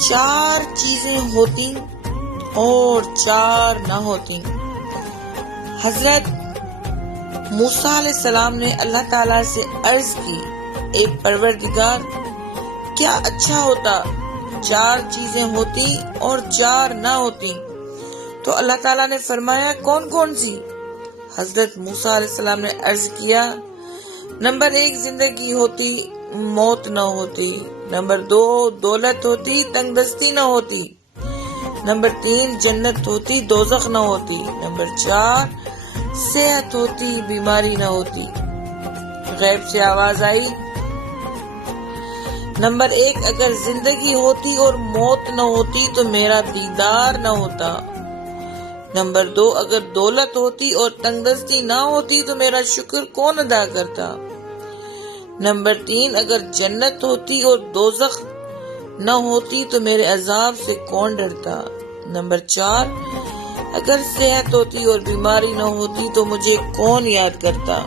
4 چیزیں ہوتی اور 4 نہ ہوتی۔ حضرت موسیٰ علیہ السلام نے اللہ تعالیٰ سے عرض کی، اے پروردگار، کیا اچھا ہوتا 4 چیزیں ہوتی اور 4 نہ ہوتی۔ تو اللہ تعالیٰ نے فرمایا، کون کون سی؟ حضرت موسیٰ علیہ السلام نے عرض کیا، نمبر 1 زندگی ہوتی، موت نہ ہوتی۔ نمبر 2 دولت ہوتی، تنگ دستی نہ ہوتی۔ نمبر 3 جنت ہوتی، دوزخ نہ ہوتی۔ نمبر 4 صحت ہوتی، بیماری نہ ہوتی۔ غیب سے آواز آئی، نمبر 1 اگر زندگی ہوتی اور موت نہ ہوتی تو میرا دیدار نہ ہوتا۔ نمبر 2 اگر دولت ہوتی اور تنگ دستی نہ ہوتی تو میرا شکر کون ادا کرتا۔ نمبر 3 اگر جنت ہوتی اور دوزخ نہ ہوتی تو میرے عذاب سے کون ڈرتا۔ نمبر 4 اگر صحت ہوتی اور بیماری نہ ہوتی تو مجھے کون یاد کرتا۔